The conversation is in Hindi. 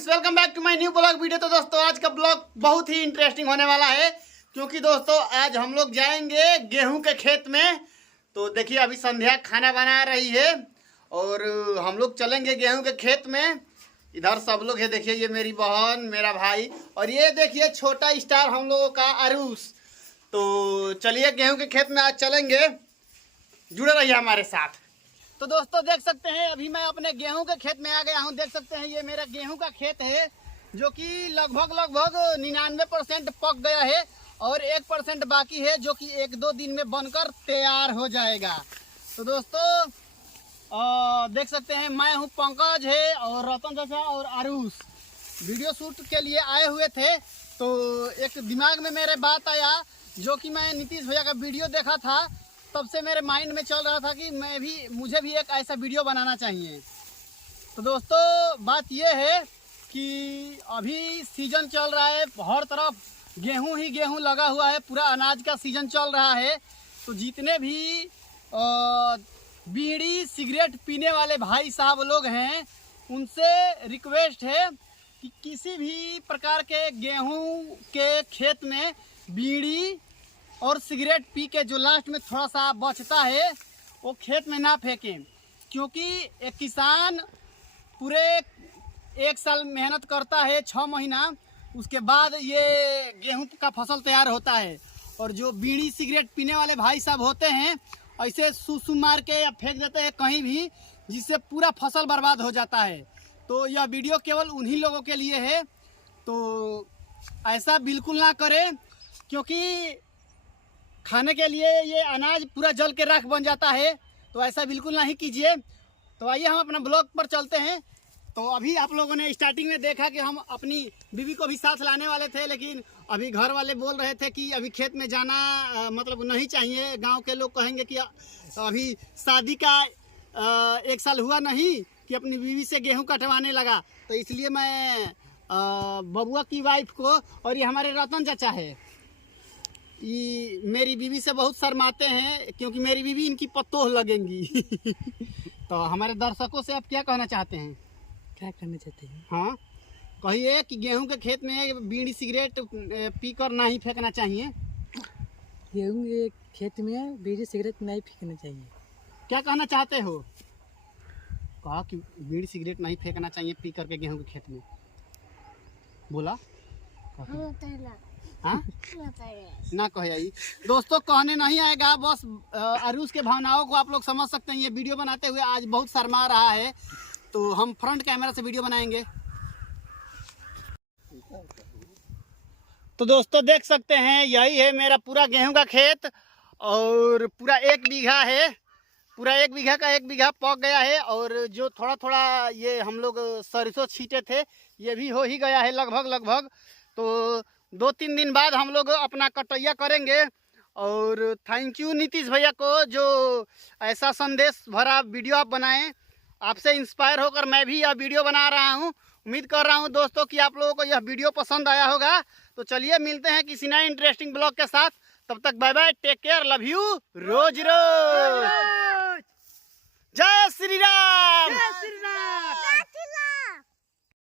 Friends, welcome back to my new blog video. तो दोस्तों आज का ब्लॉग बहुत ही इंटरेस्टिंग होने वाला है, क्योंकि दोस्तों आज हम लोग जाएंगे गेहूं के खेत में। तो देखिए अभी संध्या खाना बना रही है और हम लोग चलेंगे गेहूं के खेत में। इधर सब लोग है, देखिए ये मेरी बहन, मेरा भाई और ये देखिए छोटा स्टार हम लोगों का आरुष। तो चलिए गेहूं के खेत में आज चलेंगे, जुड़े रहिए हमारे साथ। तो दोस्तों देख सकते हैं अभी मैं अपने गेहूं के खेत में आ गया हूं। देख सकते हैं ये मेरा गेहूं का खेत है, जो कि लगभग 99% पक गया है और 1% बाकी है, जो कि 1-2 दिन में बनकर तैयार हो जाएगा। तो दोस्तों देख सकते हैं मैं हूं, पंकज है और रतन चाचा और आरुष वीडियो शूट के लिए आए हुए थे। तो एक दिमाग में मेरे बात आया, जो कि मैं नीतीश भैया का वीडियो देखा था, तब से मेरे माइंड में चल रहा था कि मुझे भी एक ऐसा वीडियो बनाना चाहिए। तो दोस्तों बात यह है कि अभी सीजन चल रहा है, हर तरफ गेहूं ही गेहूं लगा हुआ है, पूरा अनाज का सीजन चल रहा है। तो जितने भी बीड़ी सिगरेट पीने वाले भाई साहब लोग हैं, उनसे रिक्वेस्ट है कि किसी भी प्रकार के गेहूं के खेत में बीड़ी और सिगरेट पी के जो लास्ट में थोड़ा सा बचता है वो खेत में ना फेंकें, क्योंकि एक किसान पूरे 1 साल मेहनत करता है, 6 महीना, उसके बाद ये गेहूं का फसल तैयार होता है। और जो बीड़ी सिगरेट पीने वाले भाई साहब होते हैं, ऐसे सूसू मार के या फेंक देते हैं कहीं भी, जिससे पूरा फसल बर्बाद हो जाता है। तो यह वीडियो केवल उन्हीं लोगों के लिए है। तो ऐसा बिल्कुल ना करें, क्योंकि खाने के लिए ये अनाज पूरा जल के राख बन जाता है। तो ऐसा बिल्कुल नहीं कीजिए। तो आइए हम अपना ब्लॉग पर चलते हैं। तो अभी आप लोगों ने स्टार्टिंग में देखा कि हम अपनी बीवी को भी साथ लाने वाले थे, लेकिन अभी घर वाले बोल रहे थे कि अभी खेत में जाना मतलब नहीं चाहिए। गांव के लोग कहेंगे कि अभी शादी का 1 साल हुआ नहीं कि अपनी बीवी से गेहूं कटवाने लगा। तो इसलिए मैं बबुआ की वाइफ को, और ये हमारे रतन चाचा है, ये मेरी बीवी से बहुत शर्माते हैं, क्योंकि मेरी बीवी इनकी पतोह लगेंगी। तो हमारे दर्शकों से आप क्या कहना चाहते हैं? क्या करना चाहते हैं? हाँ कहिए कि गेहूं के खेत में बीड़ी सिगरेट पीकर नहीं फेंकना चाहिए। गेहूँ के खेत में बीड़ी सिगरेट नहीं फेंकना चाहिए। क्या कहना चाहते हो? कहा कि बीड़ी सिगरेट नहीं फेंकना चाहिए पी करके गेहूं के खेत में। बोला हाँ ना कहे आई। दोस्तों कहने नहीं आएगा, बस आरुष के भावनाओं को आप लोग समझ सकते हैं। ये वीडियो बनाते हुए आज बहुत शर्मा रहा है, तो हम फ्रंट कैमरा से वीडियो बनाएंगे। तो दोस्तों देख सकते हैं यही है मेरा पूरा गेहूं का खेत, और पूरा 1 बीघा है। पूरा 1 बीघा का 1 बीघा पक गया है, और जो थोड़ा थोड़ा ये हम लोग सरसों छींटे थे, ये भी हो ही गया है लगभग। तो 2-3 दिन बाद हम लोग अपना कटैया करेंगे। और थैंक यू नीतीश भैया को, जो ऐसा संदेश भरा वीडियो आप बनाएं। आपसे इंस्पायर होकर मैं भी यह वीडियो बना रहा हूं। उम्मीद कर रहा हूं दोस्तों कि आप लोगों को यह वीडियो पसंद आया होगा। तो चलिए मिलते हैं किसी नए इंटरेस्टिंग ब्लॉग के साथ। तब तक bye bye, take care, love you, रोज रोज। जय श्री राम।